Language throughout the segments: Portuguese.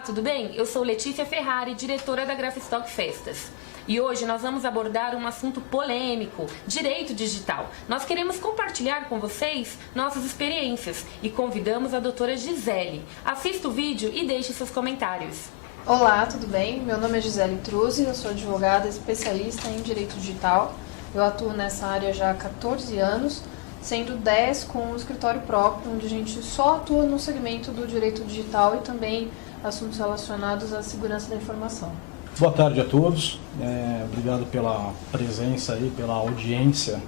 Olá, tudo bem? Eu sou Letícia Ferrari, diretora da Graphistock Festas. E hoje nós vamos abordar um assunto polêmico, direito digital. Nós queremos compartilhar com vocês nossas experiências e convidamos a doutora Gisele. Assista o vídeo e deixe seus comentários. Olá, tudo bem? Meu nome é Gisele Truzzi, eu sou advogada especialista em direito digital. Eu atuo nessa área já há 14 anos, sendo 10 com um escritório próprio, onde a gente só atua no segmento do direito digital e também assuntos relacionados à segurança da informação. Boa tarde a todos, obrigado pela presença e pela audiência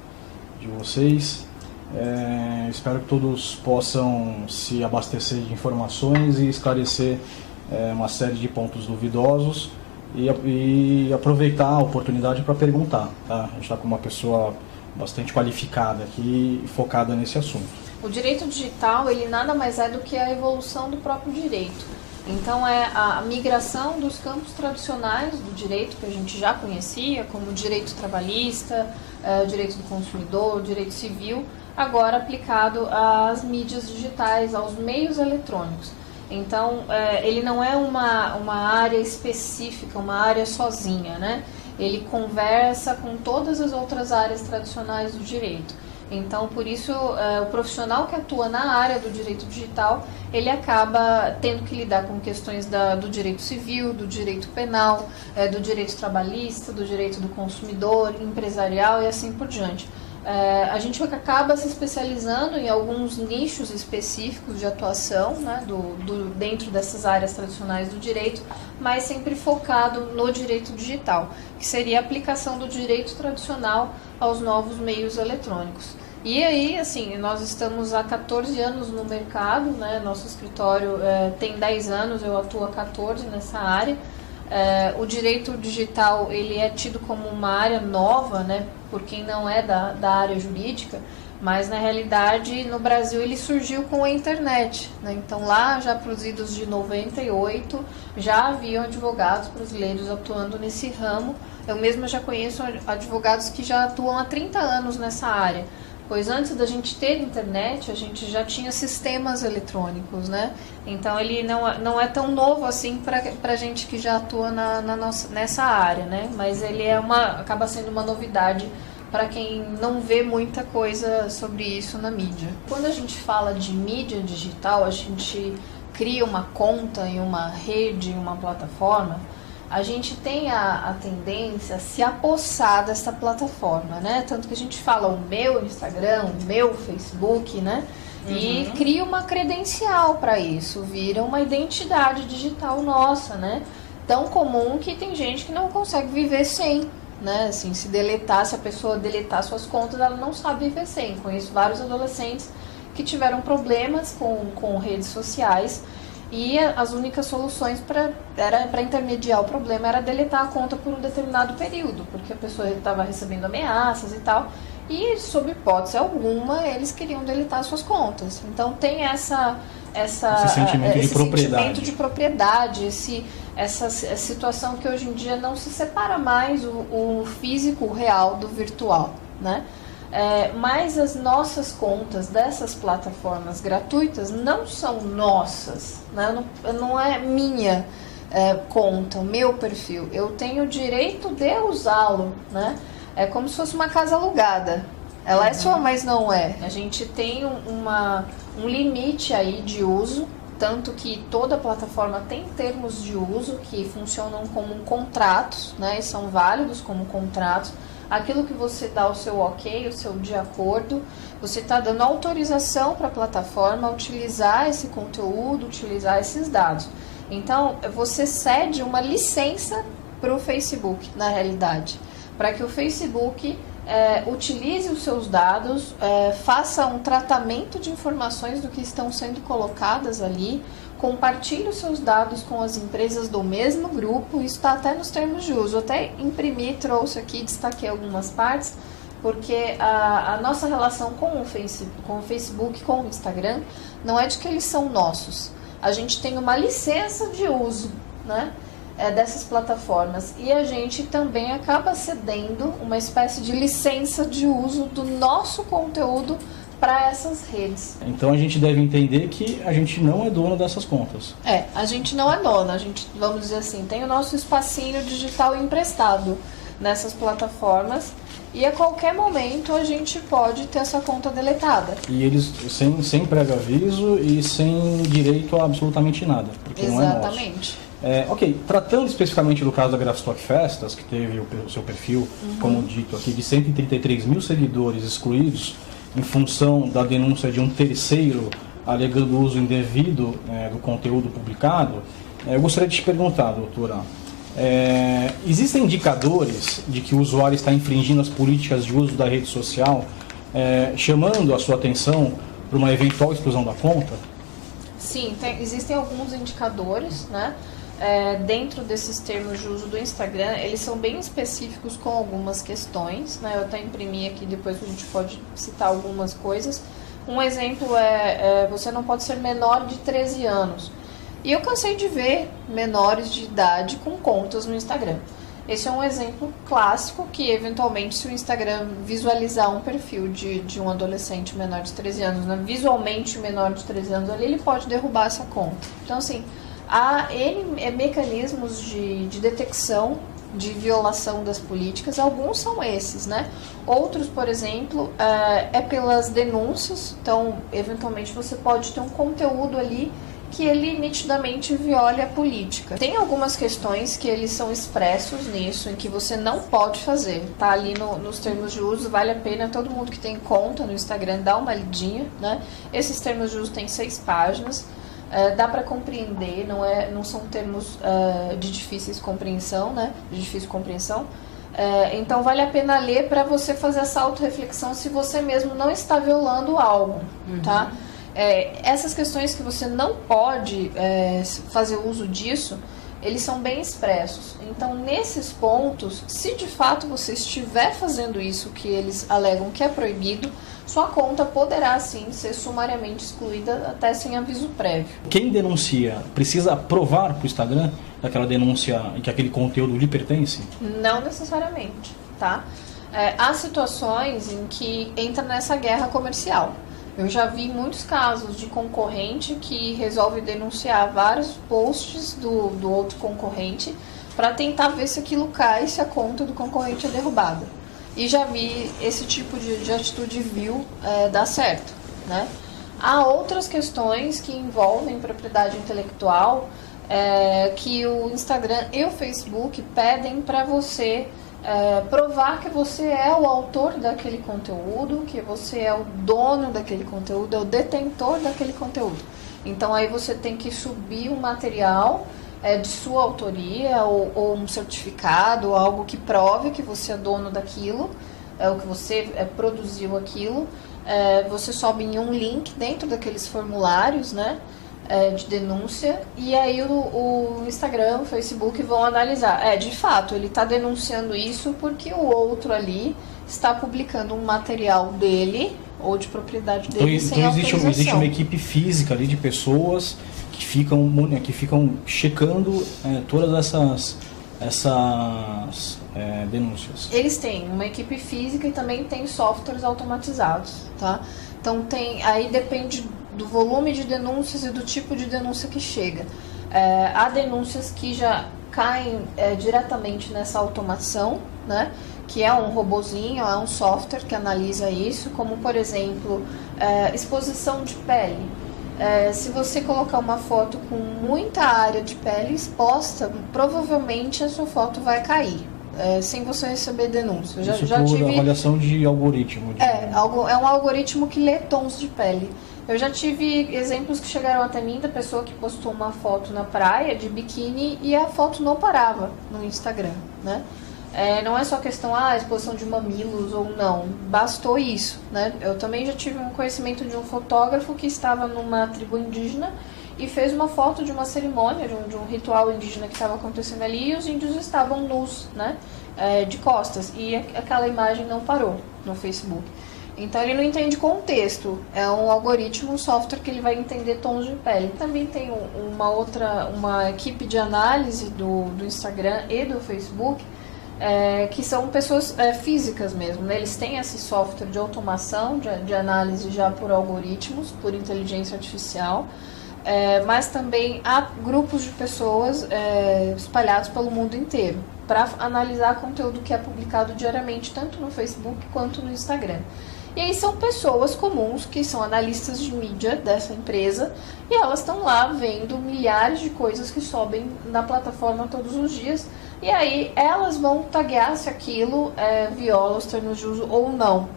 de vocês. Espero que todos possam se abastecer de informações e esclarecer uma série de pontos duvidosos e aproveitar a oportunidade para perguntar. Tá? A gente está com uma pessoa bastante qualificada aqui e focada nesse assunto. O direito digital, ele nada mais é do que a evolução do próprio direito. Então é a migração dos campos tradicionais do direito que a gente já conhecia, como o direito trabalhista, direito do consumidor, direito civil, agora aplicado às mídias digitais, aos meios eletrônicos. Então ele não é uma área específica, uma área sozinha, né? Ele conversa com todas as outras áreas tradicionais do direito. Então, por isso, o profissional que atua na área do direito digital, ele acaba tendo que lidar com questões do direito civil, do direito penal, do direito trabalhista, do direito do consumidor, empresarial e assim por diante. A gente acaba se especializando em alguns nichos específicos de atuação, né, dentro dessas áreas tradicionais do direito, mas sempre focado no direito digital, que seria a aplicação do direito tradicional aos novos meios eletrônicos. E aí, assim, nós estamos há 14 anos no mercado, né? Nosso escritório tem 10 anos, eu atuo há 14 nessa área. O direito digital, ele é tido como uma área nova, né? Por quem não é da área jurídica, mas na realidade no Brasil ele surgiu com a internet, né? Então lá já para os idos de 98 já haviam advogados brasileiros atuando nesse ramo. Eu mesma já conheço advogados que já atuam há 30 anos nessa área. Pois antes da gente ter internet, a gente já tinha sistemas eletrônicos, né? Então ele não é tão novo assim para gente que já atua nessa área, né? Mas ele acaba sendo uma novidade para quem não vê muita coisa sobre isso na mídia. Quando a gente fala de mídia digital, a gente cria uma conta em uma rede, em uma plataforma, a gente tem a tendência a se apossar dessa plataforma, né? Tanto que a gente fala o meu Instagram, o meu Facebook, né? E cria uma credencial para isso, vira uma identidade digital nossa, né? Tão comum que tem gente que não consegue viver sem, né? Assim, se a pessoa deletar suas contas, ela não sabe viver sem. Conheço vários adolescentes que tiveram problemas com redes sociais. E as únicas soluções para intermediar o problema era deletar a conta por um determinado período, porque a pessoa estava recebendo ameaças e tal, e sob hipótese alguma eles queriam deletar suas contas. Então tem esse sentimento de propriedade, essa situação que hoje em dia não se separa mais o físico, o real do virtual, né? Mas as nossas contas dessas plataformas gratuitas não são nossas, né? Não é minha conta, o meu perfil. Eu tenho o direito de usá-lo, né? É como se fosse uma casa alugada. Ela é sua, mas não é. A gente tem um limite aí de uso, tanto que toda plataforma tem termos de uso que funcionam como contratos, né? E são válidos como contratos. Aquilo que você dá o seu ok, o seu de acordo, você está dando autorização para a plataforma utilizar esse conteúdo, utilizar esses dados. Então, você cede uma licença para o Facebook, na realidade, para que o Facebook utilize os seus dados, faça um tratamento de informações do que estão sendo colocadas ali, compartilhe os seus dados com as empresas do mesmo grupo. Isso está até nos termos de uso. Eu até imprimi, trouxe aqui, destaquei algumas partes, porque a nossa relação com o Facebook, com o Instagram, não é de que eles são nossos. A gente tem uma licença de uso, né, dessas plataformas, e a gente também acaba cedendo uma espécie de licença de uso do nosso conteúdo para essas redes. Então a gente deve entender que a gente não é dono dessas contas. A gente não é dona, a gente, vamos dizer assim, tem o nosso espacinho digital emprestado nessas plataformas e a qualquer momento a gente pode ter essa conta deletada. E eles sem prévio aviso e sem direito a absolutamente nada, porque Exatamente. não é nosso. Ok, tratando especificamente do caso da Grafstock Festas, que teve o seu perfil, como dito aqui, de 133 mil seguidores excluídos em função da denúncia de um terceiro alegando uso indevido do conteúdo publicado, eu gostaria de te perguntar, doutora, existem indicadores de que o usuário está infringindo as políticas de uso da rede social, chamando a sua atenção para uma eventual exclusão da conta? Sim, existem alguns indicadores, né? Dentro desses termos de uso do Instagram, eles são bem específicos com algumas questões, né? Eu até imprimi aqui, depois a gente pode citar algumas coisas. Um exemplo você não pode ser menor de 13 anos. E eu cansei de ver menores de idade com contas no Instagram. Esse é um exemplo clássico que, eventualmente, se o Instagram visualizar um perfil de um adolescente menor de 13 anos, né? Visualmente menor de 13 anos ali, ele pode derrubar essa conta. Então, assim, há N mecanismos de detecção de violação das políticas, alguns são esses, né? Outros, por exemplo, pelas denúncias, então, eventualmente, você pode ter um conteúdo ali que ele nitidamente viole a política. Tem algumas questões que eles são expressos nisso, em que você não pode fazer, tá ali nos termos de uso, vale a pena todo mundo que tem conta no Instagram dar uma lidinha, né? Esses termos de uso têm 6 páginas, dá para compreender, não são termos de difícil compreensão, né? De difícil compreensão. Então vale a pena ler para você fazer essa autorreflexão se você mesmo não está violando algo, tá? Essas questões que você não pode fazer uso disso, eles são bem expressos. Então, nesses pontos, se de fato você estiver fazendo isso que eles alegam que é proibido, sua conta poderá, sim, ser sumariamente excluída até sem aviso prévio. Quem denuncia precisa provar para o Instagram aquela denúncia e que aquele conteúdo lhe pertence? Não necessariamente, tá? Há situações em que entra nessa guerra comercial. Eu já vi muitos casos de concorrente que resolve denunciar vários posts do outro concorrente para tentar ver se aquilo cai, se a conta do concorrente é derrubada. E já vi esse tipo de atitude vil dar certo, né? Há outras questões que envolvem propriedade intelectual que o Instagram e o Facebook pedem para você provar que você é o autor daquele conteúdo, que você é o dono daquele conteúdo, é o detentor daquele conteúdo. Então aí você tem que subir um material de sua autoria ou um certificado, ou algo que prove que você é dono daquilo, ou que você produziu aquilo. Você sobe em um link dentro daqueles formulários, né? De denúncia, e aí o Instagram, o Facebook vão analisar. De fato, ele está denunciando isso porque o outro ali está publicando um material dele ou de propriedade dele sem autorização. Existe uma equipe física ali de pessoas que ficam checando todas essas denúncias. Eles têm uma equipe física e também tem softwares automatizados, tá? Então aí depende do volume de denúncias e do tipo de denúncia que chega. Há denúncias que já caem diretamente nessa automação, né? Que é um robozinho, é um software que analisa isso, como por exemplo, exposição de pele. Se você colocar uma foto com muita área de pele exposta, provavelmente a sua foto vai cair. Sem você receber denúncia. Isso já tive avaliação de algoritmo. É um algoritmo que lê tons de pele. Eu já tive exemplos que chegaram até mim da pessoa que postou uma foto na praia de biquíni e a foto não parava no Instagram, né? Não é só questão, exposição de mamilos ou não, bastou isso, né? Eu também já tive um conhecimento de um fotógrafo que estava numa tribo indígena e fez uma foto de uma cerimônia, de um ritual indígena que estava acontecendo ali e os índios estavam nus, né? De costas, e aquela imagem não parou no Facebook. Então ele não entende contexto, é um algoritmo, um software que ele vai entender tons de pele. Também tem uma equipe de análise do Instagram e do Facebook que são pessoas físicas mesmo, né? Eles têm esse software de automação, de análise já por algoritmos, por inteligência artificial, mas também há grupos de pessoas espalhados pelo mundo inteiro para analisar conteúdo que é publicado diariamente, tanto no Facebook quanto no Instagram. E aí são pessoas comuns que são analistas de mídia dessa empresa e elas estão lá vendo milhares de coisas que sobem na plataforma todos os dias. E aí elas vão taguear se aquilo viola os termos de uso ou não.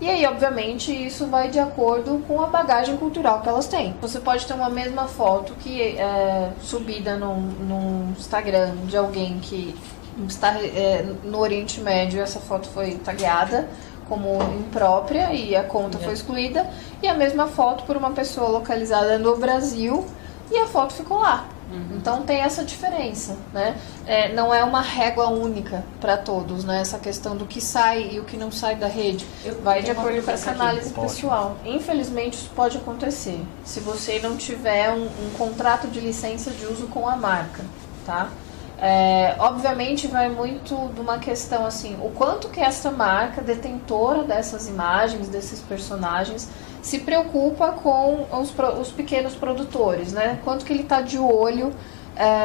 E aí, obviamente, isso vai de acordo com a bagagem cultural que elas têm. Você pode ter uma mesma foto que é subida no Instagram de alguém que está no Oriente Médio e essa foto foi tagueada como imprópria e a conta foi excluída, e a mesma foto por uma pessoa localizada no Brasil e a foto ficou lá. Então tem essa diferença, né? Não é uma régua única para todos, né? Essa questão do que sai e o que não sai da rede vai de acordo com essa análise pessoal. Infelizmente isso pode acontecer se você não tiver um contrato de licença de uso com a marca, tá? Obviamente vai muito de uma questão assim, o quanto que essa marca detentora dessas imagens, desses personagens, se preocupa com os pequenos produtores, né? Quanto que ele está de olho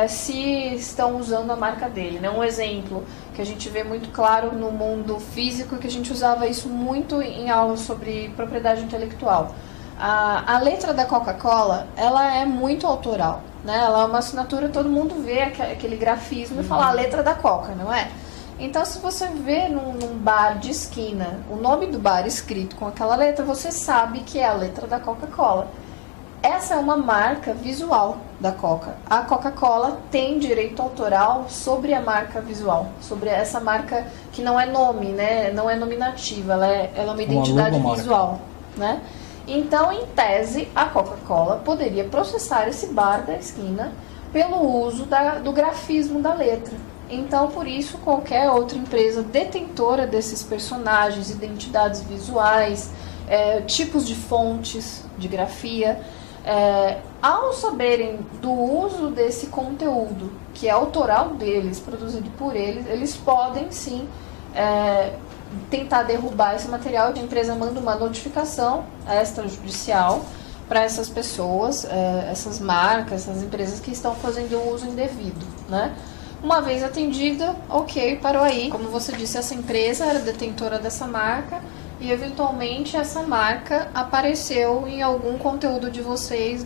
se estão usando a marca dele, né? Um exemplo que a gente vê muito claro no mundo físico, que a gente usava isso muito em aulas sobre propriedade intelectual. A letra da Coca-Cola, ela é muito autoral, né? Ela é uma assinatura, todo mundo vê aquele grafismo e fala a letra da Coca, não é? Então, se você vê num bar de esquina o nome do bar escrito com aquela letra, você sabe que é a letra da Coca-Cola. Essa é uma marca visual da Coca. A Coca-Cola tem direito autoral sobre a marca visual, sobre essa marca que não é nome, né? Não é nominativa, ela é uma identidade visual, né? Então, em tese, a Coca-Cola poderia processar esse bar da esquina pelo uso do grafismo da letra. Então, por isso, qualquer outra empresa detentora desses personagens, identidades visuais, tipos de fontes de grafia, ao saberem do uso desse conteúdo, que é autoral deles, produzido por eles, eles podem sim tentar derrubar esse material. A empresa manda uma notificação extrajudicial para essas pessoas, essas marcas, essas empresas que estão fazendo uso indevido, né? Uma vez atendida, ok, parou aí. Como você disse, essa empresa era detentora dessa marca e eventualmente essa marca apareceu em algum conteúdo de vocês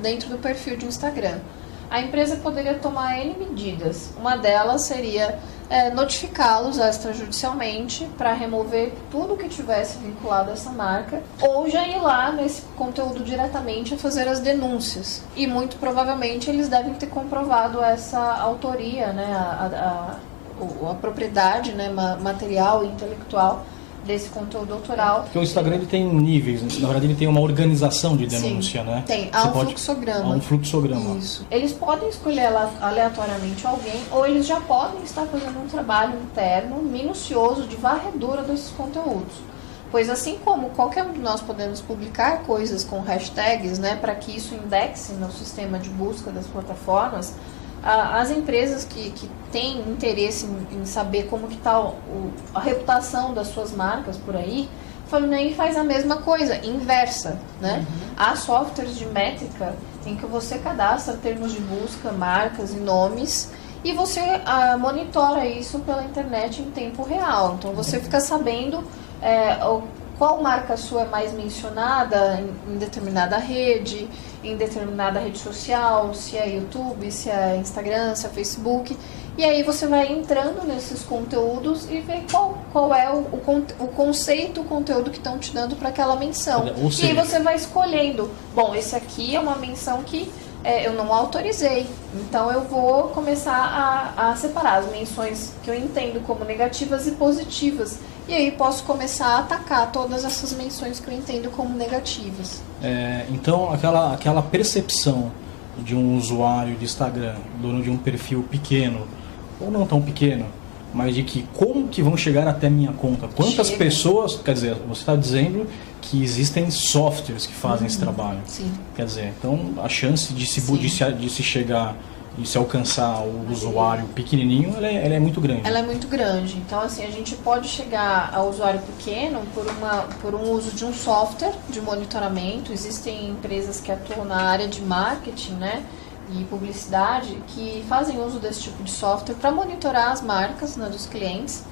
dentro do perfil de Instagram. A empresa poderia tomar N medidas. Uma delas seria notificá-los extrajudicialmente para remover tudo que tivesse vinculado a essa marca, ou já ir lá nesse conteúdo diretamente a fazer as denúncias. E muito provavelmente eles devem ter comprovado essa autoria, né, a propriedade, né, material e intelectual desse conteúdo autoral. Porque o Instagram ele tem níveis, na verdade ele tem uma organização de denúncia, sim, né? Tem, há um fluxograma. Isso. Eles podem escolher aleatoriamente alguém, ou eles já podem estar fazendo um trabalho interno, minucioso, de varredura desses conteúdos. Pois assim como qualquer um de nós podemos publicar coisas com hashtags, né, para que isso indexe no sistema de busca das plataformas, as empresas que têm interesse em saber como que está a reputação das suas marcas por aí, Fluminense faz a mesma coisa, inversa, né? Há softwares de métrica em que você cadastra termos de busca, marcas e nomes, e você monitora isso pela internet em tempo real. Então você fica sabendo qual marca sua é mais mencionada em determinada rede, em determinada rede social, se é YouTube, se é Instagram, se é Facebook. E aí você vai entrando nesses conteúdos e vê qual é o conceito, o conteúdo que estão te dando para aquela menção. E aí você vai escolhendo, bom, esse aqui é uma menção que eu não autorizei, então eu vou começar a separar as menções que eu entendo como negativas e positivas. E aí posso começar a atacar todas essas menções que eu entendo como negativas. Então aquela percepção de um usuário de Instagram, dono de um perfil pequeno, ou não tão pequeno, mas de que como que vão chegar até minha conta? Quantas pessoas, quer dizer, você está dizendo que existem softwares que fazem esse trabalho. Sim. Quer dizer, então a chance de se chegar e se alcançar o usuário pequenininho, ela é muito grande. Ela é muito grande. Então, assim, a gente pode chegar ao usuário pequeno por um uso de um software de monitoramento. Existem empresas que atuam na área de marketing, né, e publicidade, que fazem uso desse tipo de software para monitorar as marcas, né, dos clientes.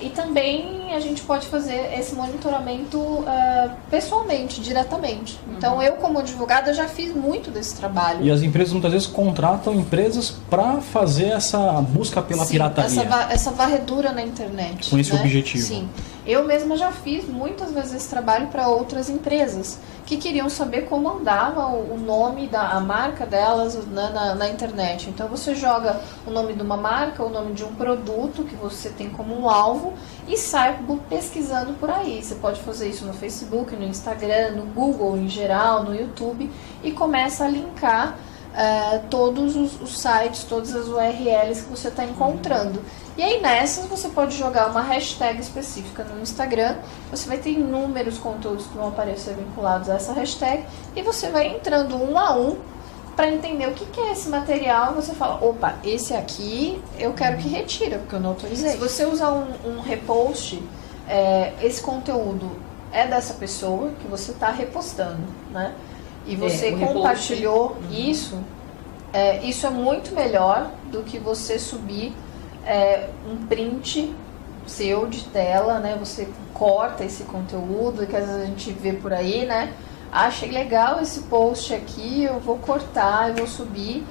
E também a gente pode fazer esse monitoramento pessoalmente, diretamente. Então, eu como advogada já fiz muito desse trabalho. E as empresas muitas vezes contratam empresas para fazer essa busca pela pirataria. Essa varredura na internet. Com esse objetivo. Sim. Eu mesma já fiz muitas vezes esse trabalho para outras empresas que queriam saber como andava o nome a marca delas na internet. Então você joga o nome de uma marca, o nome de um produto que você tem como um alvo e sai pesquisando por aí. Você pode fazer isso no Facebook, no Instagram, no Google em geral, no YouTube, e começa a linkar todos os sites, todas as URLs que você está encontrando. E aí nessas você pode jogar uma hashtag específica no Instagram, você vai ter inúmeros conteúdos que vão aparecer vinculados a essa hashtag, e você vai entrando um a um para entender o que é esse material, e você fala, opa, esse aqui eu quero que retira, porque eu não autorizei. Se você usar um repost, esse conteúdo é dessa pessoa que você está repostando, né? E você compartilhou isso, isso é muito melhor do que você subir um print seu de tela, né? Você corta esse conteúdo, que às vezes a gente vê por aí, né? Achei legal esse post aqui, eu vou cortar, eu vou subir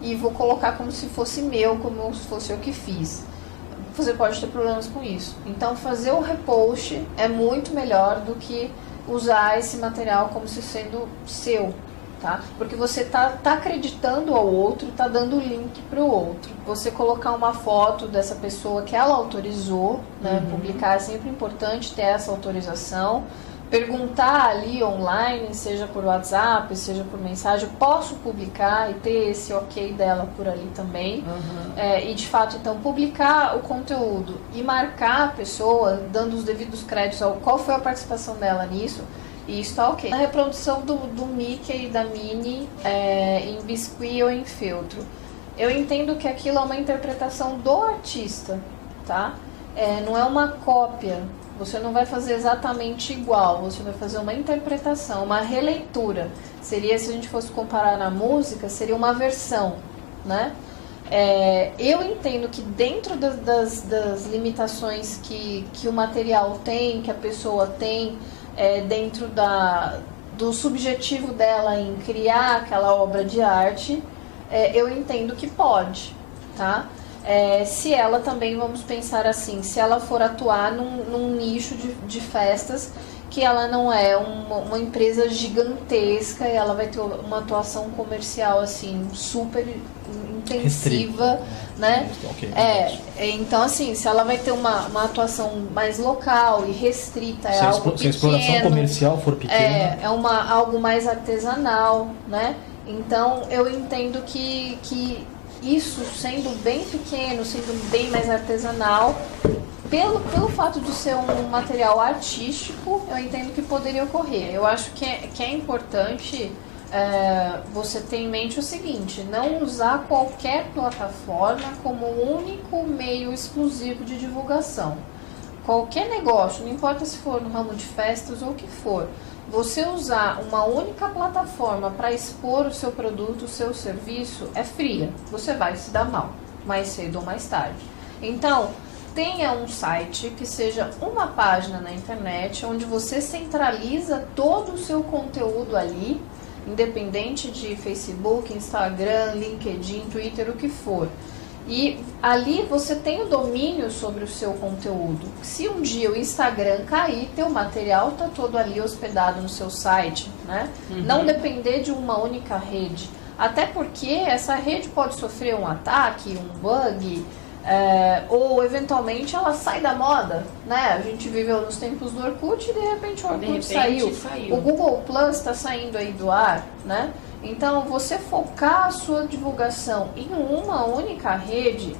e vou colocar como se fosse meu, como se fosse eu que fiz. Você pode ter problemas com isso. Então, fazer o repost é muito melhor do que usar esse material como se sendo seu, tá? Porque você tá acreditando ao outro, tá dando o link para o outro. Você colocar uma foto dessa pessoa que ela autorizou, né? Publicar é sempre importante ter essa autorização. Perguntar ali online, seja por WhatsApp, seja por mensagem, posso publicar, e ter esse ok dela por ali também. E de fato, então, publicar o conteúdo e marcar a pessoa, dando os devidos créditos ao qual foi a participação dela nisso, e isso tá ok. A reprodução do Mickey e da Minnie em biscuit ou em feltro, eu entendo que aquilo é uma interpretação do artista, tá? Não é uma cópia. Você não vai fazer exatamente igual, você vai fazer uma interpretação, uma releitura. Seria, se a gente fosse comparar na música, seria uma versão, né? Eu entendo que dentro das limitações que o material tem, que a pessoa tem, dentro do subjetivo dela em criar aquela obra de arte, eu entendo que pode, tá? Se ela também, vamos pensar assim, se ela for atuar num nicho de festas, que ela não é uma empresa gigantesca, e ela vai ter uma atuação comercial assim super intensiva, restrita, né? Okay, então assim, se ela vai ter uma atuação mais local e restrita, algo pequeno, se a exploração comercial for pequena, algo mais artesanal, né? Então eu entendo que isso, sendo bem pequeno, sendo bem mais artesanal, pelo fato de ser um material artístico, eu entendo que poderia ocorrer. Eu acho que é importante você ter em mente o seguinte: não usar qualquer plataforma como único meio exclusivo de divulgação. Qualquer negócio, não importa se for no ramo de festas ou o que for, você usar uma única plataforma para expor o seu produto, o seu serviço, é fria. Você vai se dar mal, mais cedo ou mais tarde. Então, tenha um site que seja uma página na internet, onde você centraliza todo o seu conteúdo ali, independente de Facebook, Instagram, LinkedIn, Twitter, o que for. E ali você tem o domínio sobre o seu conteúdo. Se um dia o Instagram cair, teu material está todo ali hospedado no seu site, né? Não depender de uma única rede. Até porque essa rede pode sofrer um ataque, um bug, ou eventualmente ela sai da moda, né? A gente viveu nos tempos do Orkut e de repente o Orkut saiu. O Google Plus está saindo aí do ar, né? Então, você focar a sua divulgação em uma única rede,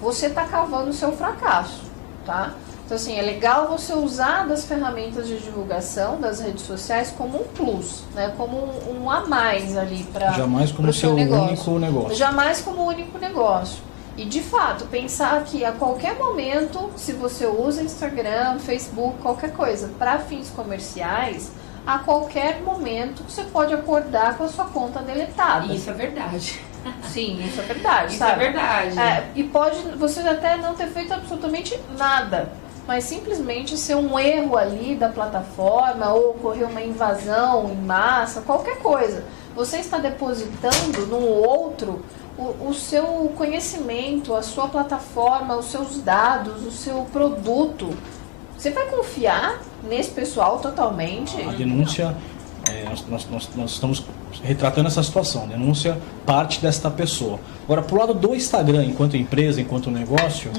você está cavando o seu fracasso, tá? Então, assim, é legal você usar das ferramentas de divulgação das redes sociais como um plus, né? Como um a mais ali para jamais como seu único negócio. Jamais como único negócio. E, de fato, pensar que a qualquer momento, se você usa Instagram, Facebook, qualquer coisa, para fins comerciais, a qualquer momento você pode acordar com a sua conta deletada. Isso é verdade. Sim, isso é verdade, Isso sabe? é verdade. E pode você até não ter feito absolutamente nada, mas simplesmente ser um erro ali da plataforma ou ocorrer uma invasão em massa, qualquer coisa. Você está depositando no outro o seu conhecimento, a sua plataforma, os seus dados, o seu produto. Você vai confiar nesse pessoal totalmente? A denúncia, nós estamos retratando essa situação. A denúncia parte desta pessoa. Agora, pro lado do Instagram, enquanto empresa, enquanto negócio,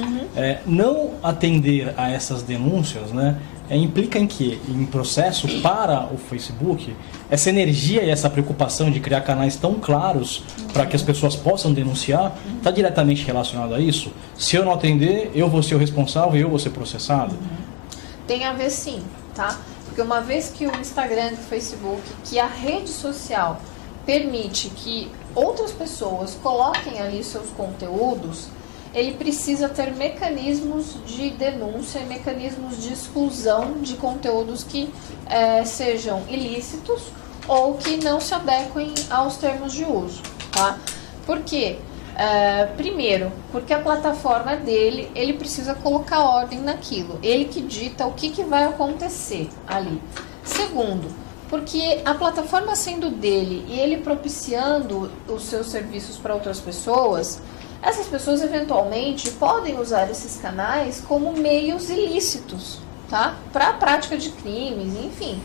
não atender a essas denúncias, né, implica em que, em processo para o Facebook, essa energia e essa preocupação de criar canais tão claros para que as pessoas possam denunciar, está diretamente relacionado a isso? Se eu não atender, eu vou ser o responsável e eu vou ser processado? Tem a ver sim, tá? Porque uma vez que o Instagram, o Facebook, que a rede social permite que outras pessoas coloquem ali seus conteúdos, ele precisa ter mecanismos de denúncia e mecanismos de exclusão de conteúdos que sejam ilícitos ou que não se adequem aos termos de uso, tá? Por quê? Primeiro, porque a plataforma dele, ele precisa colocar ordem naquilo. Ele que dita o que vai acontecer ali. Segundo, porque a plataforma sendo dele e ele propiciando os seus serviços para outras pessoas, essas pessoas eventualmente podem usar esses canais como meios ilícitos, tá? Para a prática de crimes, enfim.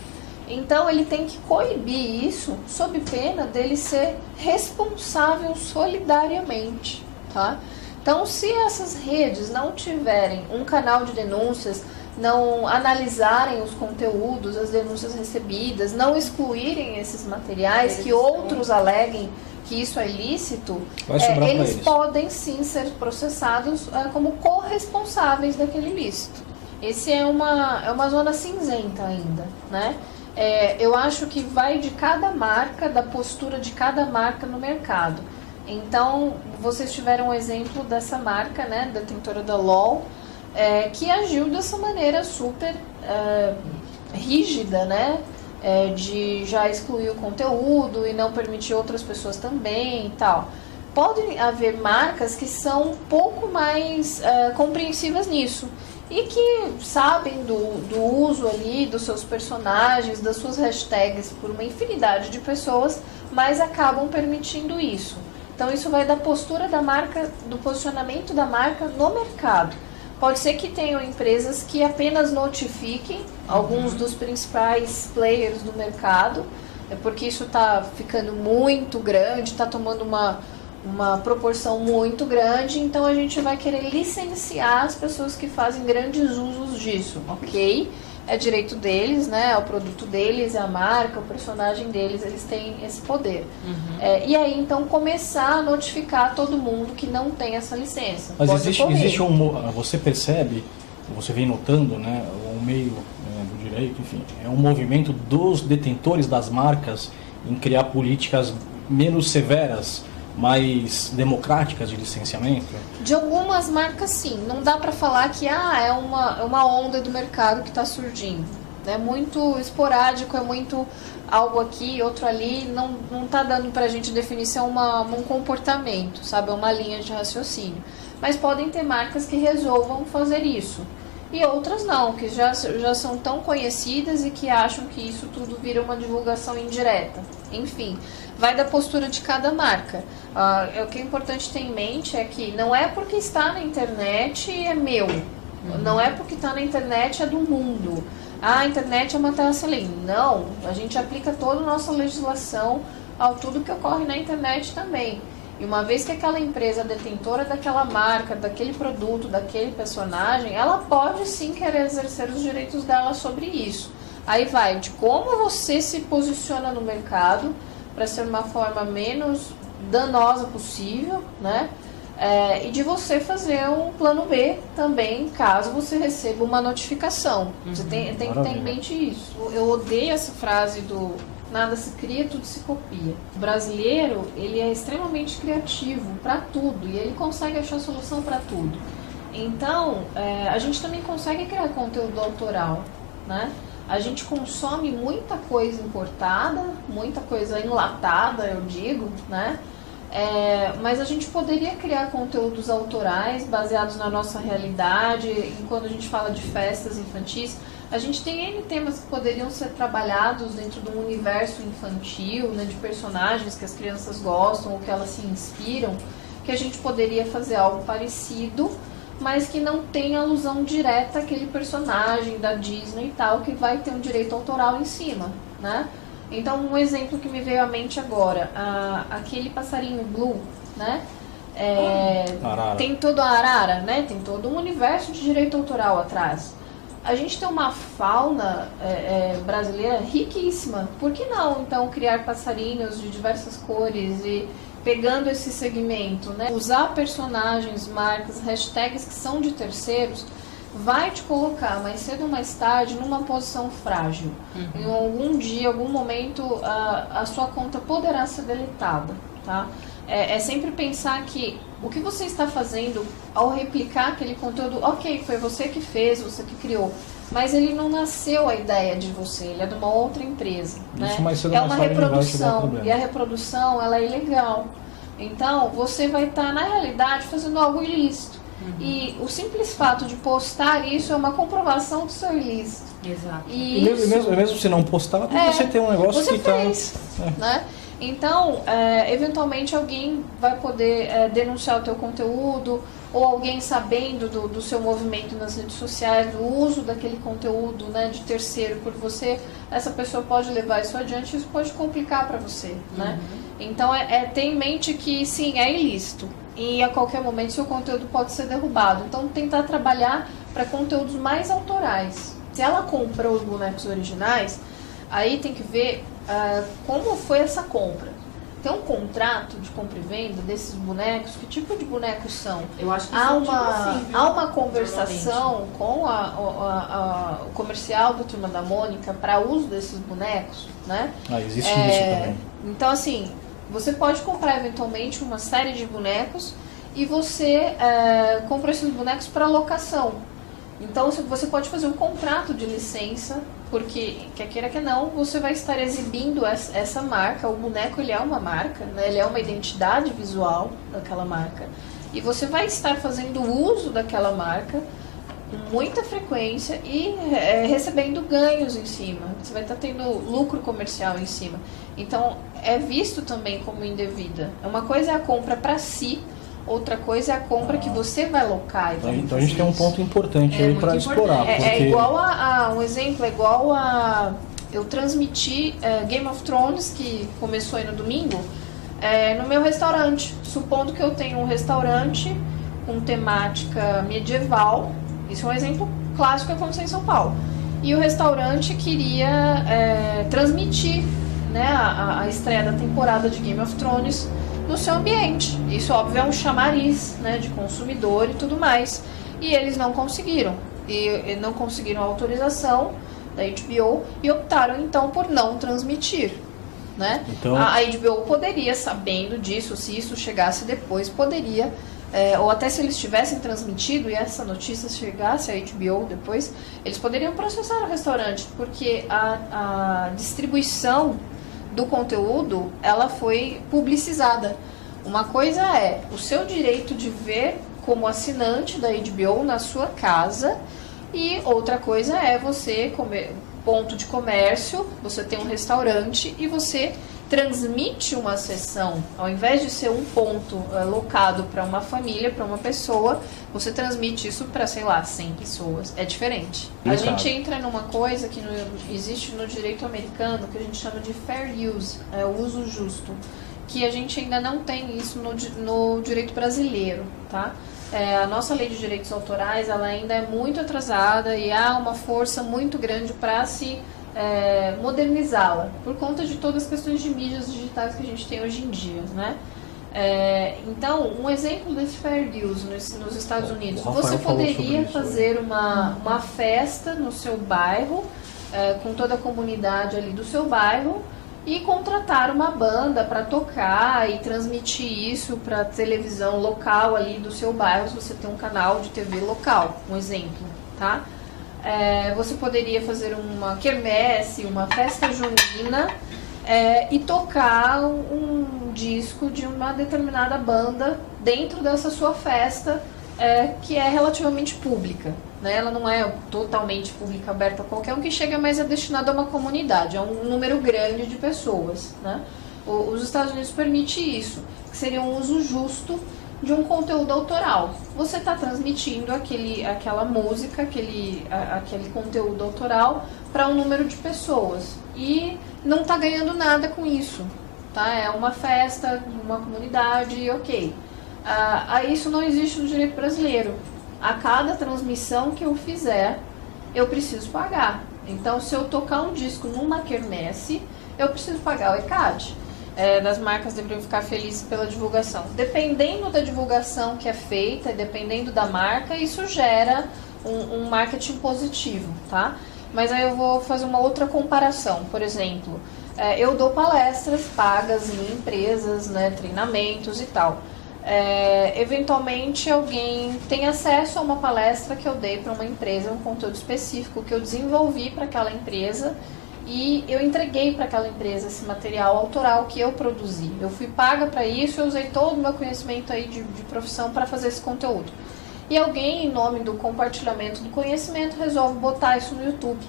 Então ele tem que coibir isso sob pena dele ser responsável solidariamente, tá? Então, se essas redes não tiverem um canal de denúncias, não analisarem os conteúdos, as denúncias recebidas, não excluírem esses materiais, que outros aleguem que isso é ilícito, eles podem sim ser processados como corresponsáveis daquele ilícito. Esse é uma zona cinzenta ainda, né? Eu acho que vai de cada marca, da postura de cada marca no mercado. Então, vocês tiveram um exemplo dessa marca, né, detentora da LOL, que agiu dessa maneira super rígida, né, de já excluir o conteúdo e não permitir outras pessoas também e tal. Podem haver marcas que são um pouco mais compreensivas nisso e que sabem do uso ali dos seus personagens, das suas hashtags por uma infinidade de pessoas, mas acabam permitindo isso. Então isso vai da postura da marca, do posicionamento da marca no mercado. Pode ser que tenham empresas que apenas notifiquem alguns dos principais players do mercado, porque isso está ficando muito grande, está tomando uma proporção muito grande, então a gente vai querer licenciar as pessoas que fazem grandes usos disso, ok? É direito deles, né? É o produto deles, é a marca, o personagem deles, eles têm esse poder. E aí, então, começar a notificar todo mundo que não tem essa licença. Mas existe você percebe, você vem notando, né? O meio do direito, enfim, é um movimento dos detentores das marcas em criar políticas menos severas, mais democráticas de licenciamento? De algumas marcas, sim. Não dá para falar que é uma onda do mercado que está surgindo. É muito esporádico, é muito algo aqui, outro ali. Não está dando para a gente definir se é um comportamento, sabe? É uma linha de raciocínio. Mas podem ter marcas que resolvam fazer isso. E outras não, que já são tão conhecidas e que acham que isso tudo vira uma divulgação indireta. Enfim, vai da postura de cada marca. O que é importante ter em mente é que não é porque está na internet é meu. Não é porque está na internet é do mundo. A internet é uma terra sem lei. Não, a gente aplica toda a nossa legislação ao tudo que ocorre na internet também. E uma vez que aquela empresa é detentora daquela marca, daquele produto, daquele personagem, ela pode sim querer exercer os direitos dela sobre isso. Aí vai de como você se posiciona no mercado para ser uma forma menos danosa possível, né? E de você fazer um plano B também, caso você receba uma notificação. Você tem que ter em mente isso. Eu odeio essa frase do nada se cria, tudo se copia. O brasileiro, ele é extremamente criativo para tudo e ele consegue achar solução para tudo. Então, a gente também consegue criar conteúdo autoral, né? A gente consome muita coisa importada, muita coisa enlatada, eu digo, né? Mas a gente poderia criar conteúdos autorais baseados na nossa realidade. E quando a gente fala de festas infantis, a gente tem N temas que poderiam ser trabalhados dentro de um universo infantil, né, de personagens que as crianças gostam ou que elas se inspiram, que a gente poderia fazer algo parecido, mas que não tem alusão direta àquele personagem da Disney e tal, que vai ter um direito autoral em cima, né? Então, um exemplo que me veio à mente agora, aquele passarinho Blue, né? Tem todo a arara, né? Tem todo um universo de direito autoral atrás. A gente tem uma fauna brasileira riquíssima. Por que não, então, criar passarinhos de diversas cores e pegando esse segmento, né? Usar personagens, marcas, hashtags que são de terceiros vai te colocar mais cedo ou mais tarde numa posição frágil. Em algum dia, algum momento, a sua conta poderá ser deletada, tá? É sempre pensar que o que você está fazendo ao replicar aquele conteúdo, ok, foi você que fez, você que criou, mas ele não nasceu a ideia de você, ele é de uma outra empresa, né? É uma reprodução, e a reprodução, ela é ilegal. Então, você vai estar, na realidade, fazendo algo ilícito. E o simples fato de postar isso é uma comprovação do seu ilícito. Exato. E mesmo se não postar, você tem um negócio você que fez, né? Então, eventualmente alguém vai poder denunciar o teu conteúdo, ou alguém sabendo do seu movimento nas redes sociais, do uso daquele conteúdo, né, de terceiro por você, essa pessoa pode levar isso adiante e isso pode complicar para você, né? Então, ter em mente que, sim, é ilícito. E a qualquer momento seu conteúdo pode ser derrubado. Então, tentar trabalhar para conteúdos mais autorais. Se ela comprou os bonecos originais, aí tem que ver como foi essa compra. Tem um contrato de compra e venda desses bonecos? Que tipo de bonecos são? Eu acho que há são uma, tipo assim, há uma conversação com o comercial do Turma da Mônica para uso desses bonecos, né? Existe isso também. Então, assim, você pode comprar eventualmente uma série de bonecos e você compra esses bonecos para locação. Então, você pode fazer um contrato de licença, porque, quer queira que não, você vai estar exibindo essa marca. O boneco, ele é uma marca, né? Ele é uma identidade visual daquela marca. E você vai estar fazendo uso daquela marca com muita frequência e recebendo ganhos em cima. Você vai estar tendo lucro comercial em cima. Então, é visto também como indevida. Uma coisa é a compra para si, outra coisa é a compra que você vai locar. Então a gente tem um ponto importante aí para explorar. Porque... É igual um exemplo, é igual a eu transmiti Game of Thrones, que começou aí no domingo, no meu restaurante. Supondo que eu tenho um restaurante com temática medieval, isso é um exemplo clássico que aconteceu em São Paulo. E o restaurante queria transmitir, né, a estreia da temporada de Game of Thrones no seu ambiente. Isso, óbvio, é um chamariz, né, de consumidor e tudo mais. E eles não conseguiram. E não conseguiram a autorização da HBO e optaram, então, por não transmitir, né? Então... A HBO poderia, sabendo disso, se isso chegasse depois, poderia, ou até se eles tivessem transmitido e essa notícia chegasse à HBO depois, eles poderiam processar o restaurante, porque a distribuição do conteúdo, ela foi publicizada. Uma coisa é o seu direito de ver como assinante da HBO na sua casa, e outra coisa é você ponto de comércio, você tem um restaurante e você transmite uma sessão, ao invés de ser um ponto locado para uma família, para uma pessoa, você transmite isso para, sei lá, 100 pessoas. É diferente. A gente entra numa coisa que existe no direito americano, que a gente chama de fair use, o uso justo, que a gente ainda não tem isso no direito brasileiro, tá? A nossa lei de direitos autorais, ela ainda é muito atrasada e há uma força muito grande para se modernizá-la, por conta de todas as questões de mídias digitais que a gente tem hoje em dia, né? Então, um exemplo desse fair use nos Estados Unidos, O Rafael você falou sobre poderia isso, fazer uma festa no seu bairro, com toda a comunidade ali do seu bairro, e contratar uma banda para tocar e transmitir isso para a televisão local ali do seu bairro, se você tem um canal de TV local, um exemplo, tá? Você poderia fazer uma quermesse, uma festa junina, e tocar um disco de uma determinada banda dentro dessa sua festa, que é relativamente pública, né? Ela não é totalmente pública, aberta a qualquer um que chega, mas é destinada a uma comunidade, a um número grande de pessoas, né? Os Estados Unidos permitem isso, que seria um uso justo de um conteúdo autoral. Você está transmitindo aquela música, aquele conteúdo autoral para um número de pessoas e não está ganhando nada com isso, tá? É uma festa, uma comunidade, ok. Isso não existe no direito brasileiro. A cada transmissão que eu fizer, eu preciso pagar. Então, se eu tocar um disco numa quermesse, eu preciso pagar o ECAD. Das marcas deveriam ficar felizes pela divulgação. Dependendo da divulgação que é feita, dependendo da marca, isso gera um marketing positivo, tá? Mas aí eu vou fazer uma outra comparação. Por exemplo, eu dou palestras pagas em empresas, né, treinamentos e tal. Eventualmente alguém tem acesso a uma palestra que eu dei para uma empresa, um conteúdo específico que eu desenvolvi para aquela empresa e eu entreguei para aquela empresa esse material autoral que eu produzi. Eu fui paga para isso, eu usei todo o meu conhecimento aí de profissão para fazer esse conteúdo. E alguém, em nome do compartilhamento do conhecimento, resolve botar isso no YouTube.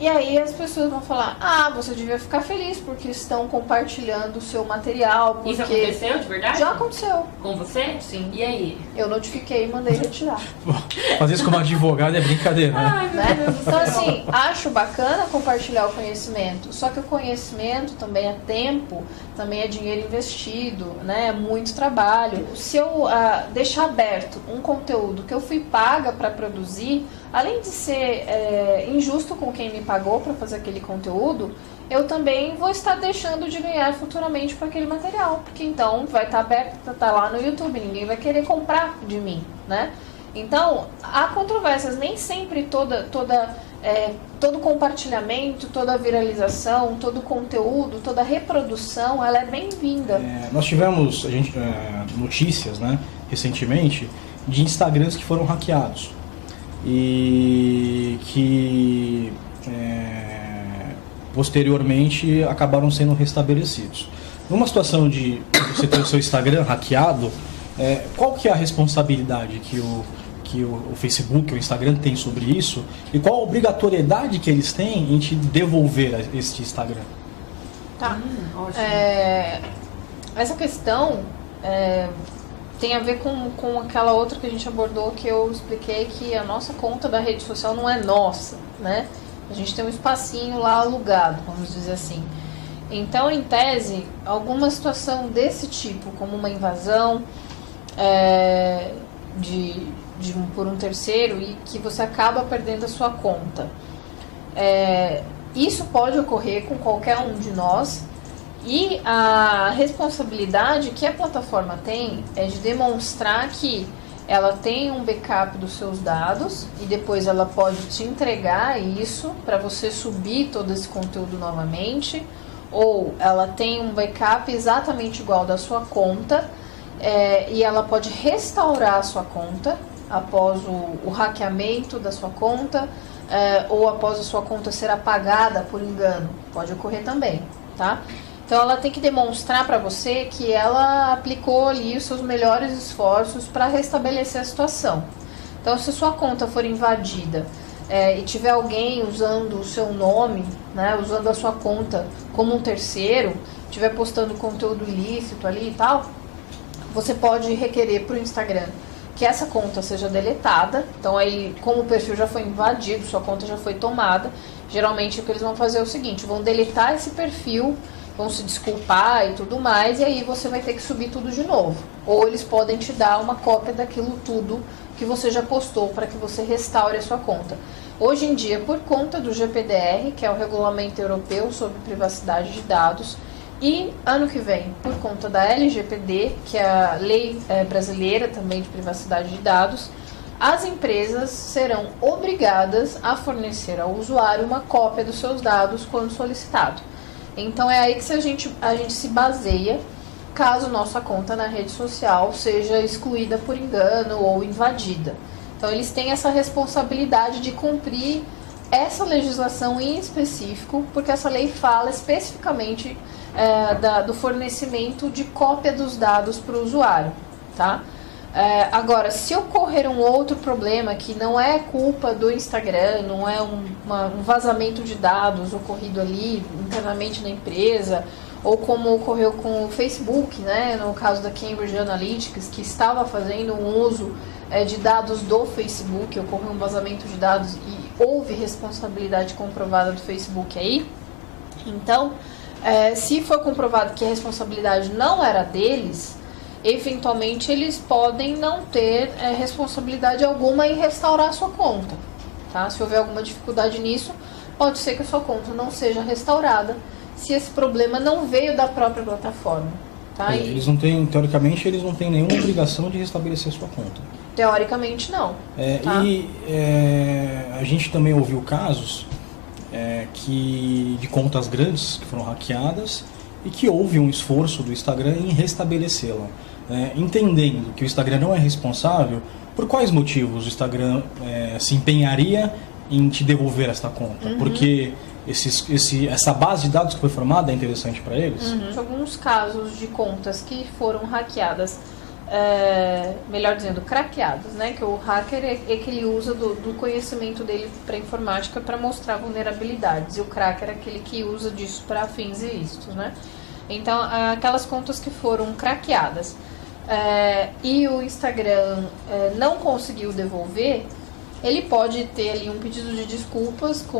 E aí as pessoas vão falar, você devia ficar feliz porque estão compartilhando o seu material. Porque... Isso aconteceu de verdade? Já aconteceu. Com você? Sim. E aí? Eu notifiquei e mandei retirar. Fazer isso como advogado é brincadeira, né? Ai, meu Deus do Então, céu. assim, acho bacana compartilhar o conhecimento, só que o conhecimento também é tempo, também é dinheiro investido, né? É muito trabalho. Se eu deixar aberto um conteúdo que eu fui paga para produzir, além de ser injusto com quem me pagou para fazer aquele conteúdo, eu também vou estar deixando de ganhar futuramente com aquele material, porque então vai estar aberto, tá lá no YouTube, ninguém vai querer comprar de mim, né? Então, há controvérsias, nem sempre todo compartilhamento, toda viralização, todo conteúdo, toda reprodução, ela é bem-vinda. Nós tivemos notícias, né, recentemente, de Instagrams que foram hackeados e que posteriormente acabaram sendo restabelecidos. Numa situação de você ter o seu Instagram hackeado, qual que é a responsabilidade que o Facebook, o Instagram tem sobre isso e qual a obrigatoriedade que eles têm em te devolver este Instagram? Tá. Ótimo. Essa questão tem a ver com aquela outra que a gente abordou, que eu expliquei que a nossa conta da rede social não é nossa, né? A gente tem um espacinho lá alugado, vamos dizer assim. Então, em tese, alguma situação desse tipo, como uma invasão por um terceiro e que você acaba perdendo a sua conta, isso pode ocorrer com qualquer um de nós. E a responsabilidade que a plataforma tem é de demonstrar que ela tem um backup dos seus dados e depois ela pode te entregar isso para você subir todo esse conteúdo novamente, ou ela tem um backup exatamente igual da sua conta e ela pode restaurar a sua conta após o hackeamento da sua conta ou após a sua conta ser apagada por engano. Pode ocorrer também, tá? Então ela tem que demonstrar para você que ela aplicou ali os seus melhores esforços para restabelecer a situação. Então, se sua conta for invadida e tiver alguém usando o seu nome, né, usando a sua conta como um terceiro, estiver postando conteúdo ilícito ali e tal, você pode requerer para o Instagram que essa conta seja deletada. Então aí, como o perfil já foi invadido, sua conta já foi tomada, geralmente o que eles vão fazer é o seguinte: vão deletar esse perfil, vão se desculpar e tudo mais, e aí você vai ter que subir tudo de novo. Ou eles podem te dar uma cópia daquilo tudo que você já postou para que você restaure a sua conta. Hoje em dia, por conta do GPDR, que é o Regulamento Europeu sobre Privacidade de Dados, E ano que vem, por conta da LGPD, que é a lei brasileira também de privacidade de dados, as empresas serão obrigadas a fornecer ao usuário uma cópia dos seus dados quando solicitado. Então é aí que a gente se baseia caso nossa conta na rede social seja excluída por engano ou invadida. Então eles têm essa responsabilidade de cumprir essa legislação em específico, porque essa lei fala especificamente do fornecimento de cópia dos dados para o usuário, tá? Agora, se ocorrer um outro problema que não é culpa do Instagram, não é um vazamento de dados ocorrido ali internamente na empresa, ou como ocorreu com o Facebook, né, no caso da Cambridge Analytica, que estava fazendo um uso de dados do Facebook, ocorreu um vazamento de dados e houve responsabilidade comprovada do Facebook aí. Então, se for comprovado que a responsabilidade não era deles, eventualmente eles podem não ter responsabilidade alguma em restaurar a sua conta. Tá? Se houver alguma dificuldade nisso, pode ser que a sua conta não seja restaurada, se esse problema não veio da própria plataforma. Tá? Eles não têm, teoricamente, eles não têm nenhuma obrigação de restabelecer a sua conta. Teoricamente não. Tá? E a gente também ouviu casos de contas grandes que foram hackeadas e que houve um esforço do Instagram em restabelecê-la. Entendendo que o Instagram não é responsável, por quais motivos o Instagram se empenharia em te devolver esta conta? Uhum. Porque essa base de dados que foi formada é interessante para eles? Uhum. Alguns casos de contas que foram hackeadas, melhor dizendo, craqueadas, né? Que o hacker é que ele usa do conhecimento dele para informática para mostrar vulnerabilidades, e o cracker é aquele que usa disso para fins ilícitos, né? Então, aquelas contas que foram craqueadas e o Instagram não conseguiu devolver, ele pode ter ali um pedido de desculpas com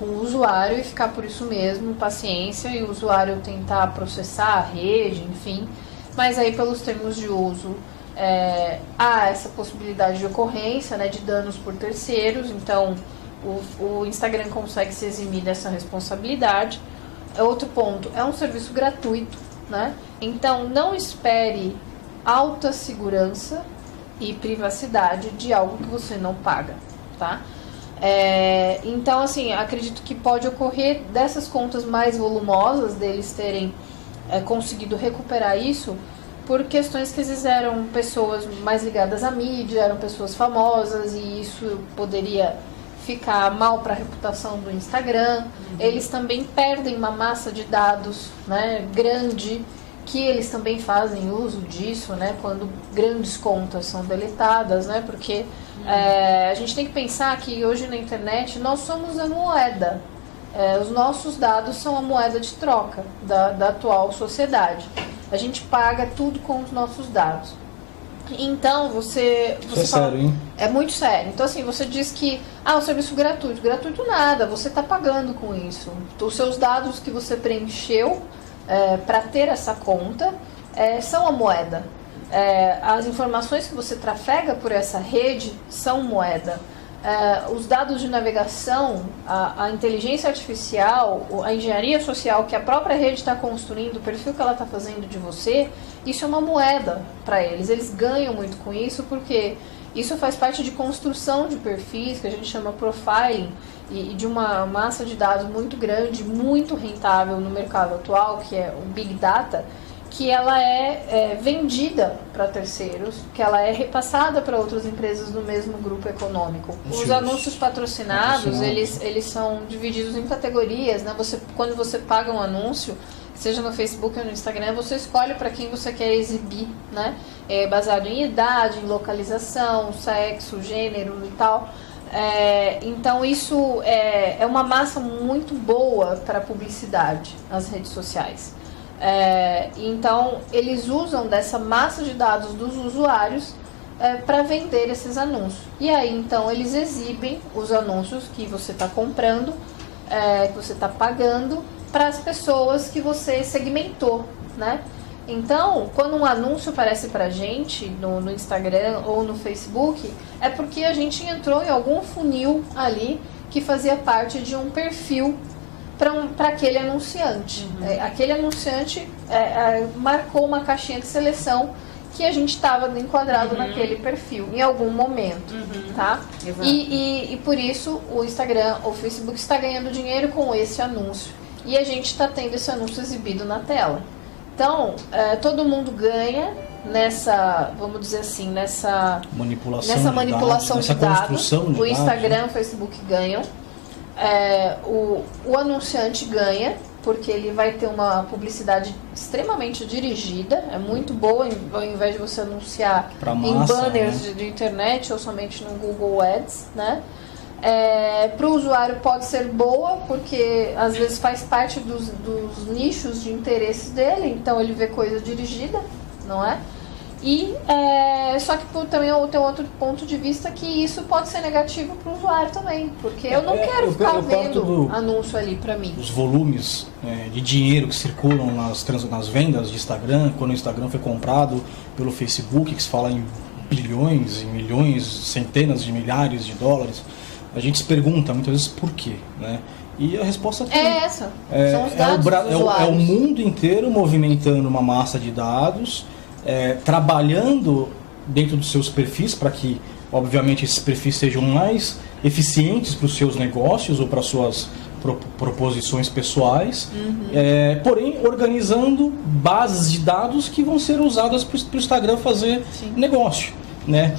o usuário e ficar por isso mesmo, paciência, e o usuário tentar processar a rede, enfim. Mas aí, pelos termos de uso, há essa possibilidade de ocorrência, né, de danos por terceiros. Então, o Instagram consegue se eximir dessa responsabilidade. Outro ponto, é um serviço gratuito, né? Então, não espere alta segurança e privacidade de algo que você não paga, tá? Então, assim, acredito que pode ocorrer dessas contas mais volumosas, deles terem conseguido recuperar isso por questões que eles eram pessoas mais ligadas à mídia, eram pessoas famosas, e isso poderia ficar mal para a reputação do Instagram. Uhum. Eles também perdem uma massa de dados, né, grande, que eles também fazem uso disso, né, quando grandes contas são deletadas, né, porque a gente tem que pensar que hoje na internet nós somos a moeda. Os nossos dados são a moeda de troca da atual sociedade. A gente paga tudo com os nossos dados. Então, você é fala, sério, hein? É muito sério. Então, assim, você diz que o serviço gratuito. Gratuito nada, você está pagando com isso. Os seus dados que você preencheu para ter essa conta são a moeda. As informações que você trafega por essa rede são moeda. Os dados de navegação, a inteligência artificial, a engenharia social que a própria rede está construindo, o perfil que ela está fazendo de você, isso é uma moeda para eles. Eles ganham muito com isso porque isso faz parte de construção de perfis, que a gente chama profiling, e de uma massa de dados muito grande, muito rentável no mercado atual, que é o Big Data, que ela é vendida para terceiros, que ela é repassada para outras empresas do mesmo grupo econômico. Os anúncios patrocinados, eles são divididos em categorias, né? Quando você paga um anúncio, seja no Facebook ou no Instagram, você escolhe para quem você quer exibir, né? Baseado em idade, em localização, sexo, gênero e tal. Então isso é uma massa muito boa para publicidade, as redes sociais. Então eles usam dessa massa de dados dos usuários para vender esses anúncios. E aí então eles exibem os anúncios que você está comprando, que você está pagando, para as pessoas que você segmentou, né? Então, quando um anúncio aparece pra gente no Instagram ou no Facebook, é porque a gente entrou em algum funil ali que fazia parte de um perfil para aquele anunciante. Aquele anunciante marcou uma caixinha de seleção que a gente estava enquadrado naquele perfil, em algum momento, tá? E por isso o Instagram, o Facebook está ganhando dinheiro com esse anúncio. E a gente está tendo esse anúncio exibido na tela. Então, todo mundo ganha nessa, vamos dizer assim, nessa manipulação de dados. O Instagram, o Facebook ganham. O anunciante ganha, porque ele vai ter uma publicidade extremamente dirigida, é muito boa, ao invés de você anunciar em banners de internet ou somente no Google Ads, né? Para o usuário pode ser boa, porque às vezes faz parte dos nichos de interesses dele, então ele vê coisa dirigida, não é? E só que também eu tenho outro ponto de vista que isso pode ser negativo para o usuário também, porque eu não quero ficar vendo anúncio ali para mim. Os volumes de dinheiro que circulam nas vendas de Instagram, quando o Instagram foi comprado pelo Facebook, que se fala em bilhões, em milhões, centenas de milhares de dólares, a gente se pergunta muitas vezes por quê, né? E a resposta é essa. São os dados dos usuários. O mundo inteiro movimentando uma massa de dados, trabalhando dentro dos seus perfis para que, obviamente, esses perfis sejam mais eficientes para os seus negócios ou para suas proposições pessoais, porém organizando bases de dados que vão ser usadas para o Instagram fazer negócio, né?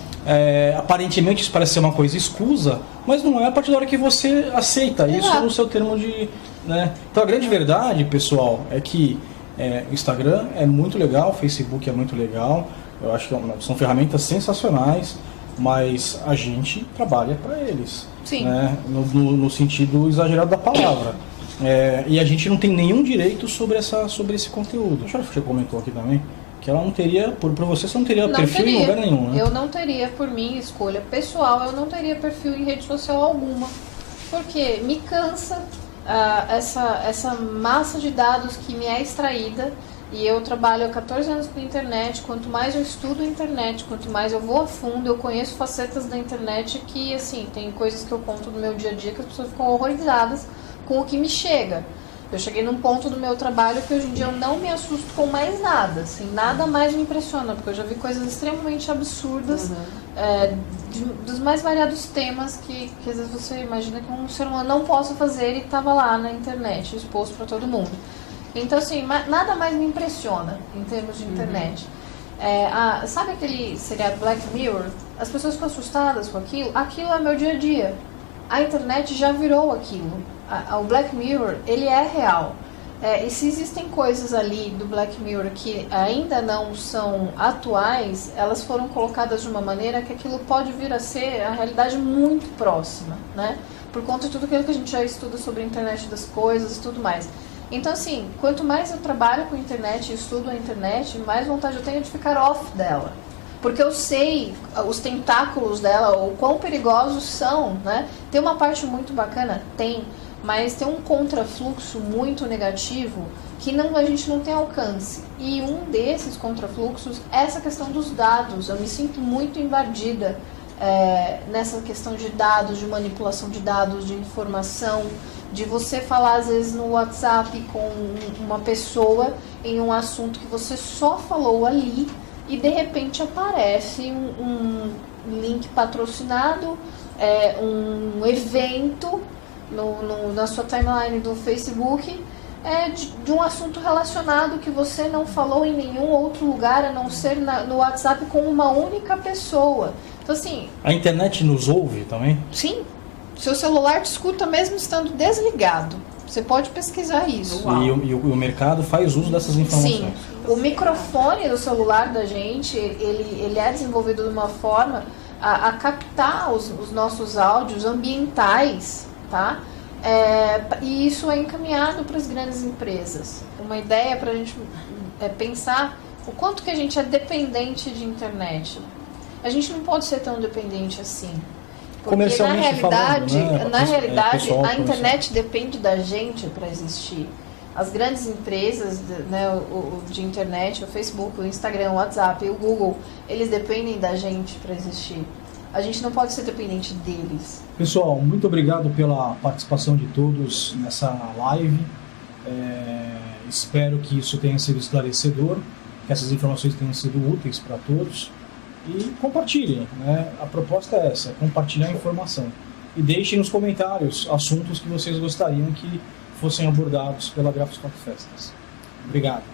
Aparentemente isso parece ser uma coisa escusa, mas não é a partir da hora que você aceita isso no seu termo de... né? Então a grande verdade, pessoal, é que o Instagram é muito legal, o Facebook é muito legal, eu acho que são ferramentas sensacionais, mas a gente trabalha para eles, né? No sentido exagerado da palavra. E a gente não tem nenhum direito sobre esse conteúdo. A senhora comentou aqui também que ela não teria, por você não teria perfil em lugar nenhum, né? Eu não teria, por minha escolha pessoal, eu não teria perfil em rede social alguma, porque me cansa essa massa de dados que me é extraída, e eu trabalho há 14 anos com internet. Quanto mais eu estudo a internet, quanto mais eu vou a fundo, eu conheço facetas da internet que, assim, tem coisas que eu conto no meu dia a dia que as pessoas ficam horrorizadas com o que me chega. Eu cheguei num ponto do meu trabalho que hoje em dia eu não me assusto com mais nada, assim, nada mais me impressiona, porque eu já vi coisas extremamente absurdas, dos mais variados temas que às vezes você imagina que um ser humano não possa fazer, e estava lá na internet, exposto para todo mundo. Então, assim, nada mais me impressiona em termos de internet. Sabe aquele seriado Black Mirror? As pessoas ficam assustadas com aquilo. Aquilo é meu dia a dia. A internet já virou aquilo. O Black Mirror, ele é real. E se existem coisas ali do Black Mirror que ainda não são atuais, elas foram colocadas de uma maneira que aquilo pode vir a ser a realidade muito próxima, né? Por conta de tudo aquilo que a gente já estuda sobre a internet das coisas e tudo mais. Então, assim, quanto mais eu trabalho com a internet e estudo a internet, mais vontade eu tenho de ficar off dela. Porque eu sei os tentáculos dela, ou quão perigosos são, né? Tem uma parte muito bacana? Tem. Mas tem um contrafluxo muito negativo que a gente não tem alcance. E um desses contrafluxos é essa questão dos dados. Eu me sinto muito invadida nessa questão de dados, de manipulação de dados, de informação, de você falar às vezes no WhatsApp com uma pessoa em um assunto que você só falou ali e de repente aparece um link patrocinado, um evento na sua timeline do Facebook, de um assunto relacionado que você não falou em nenhum outro lugar a não ser no WhatsApp com uma única pessoa. Então, assim... A internet nos ouve também? Sim. Seu celular te escuta mesmo estando desligado. Você pode pesquisar isso. E o mercado faz uso dessas informações. Sim. O microfone do celular da gente, ele é desenvolvido de uma forma a captar os nossos áudios ambientais, tá? E isso é encaminhado para as grandes empresas. Uma ideia para a gente pensar o quanto que a gente é dependente de internet. A gente não pode ser tão dependente assim. Porque na realidade, a internet depende da gente para existir. As grandes empresas, né, de internet, o Facebook, o Instagram, o WhatsApp, o Google, eles dependem da gente para existir. a gente não pode ser dependente deles. Pessoal, muito obrigado pela participação de todos nessa live. Espero que isso tenha sido esclarecedor, que essas informações tenham sido úteis para todos. E compartilhem, né? A proposta é essa, compartilhar a informação. E deixem nos comentários assuntos que vocês gostariam que fossem abordados pela Graphistock Festas. Obrigado.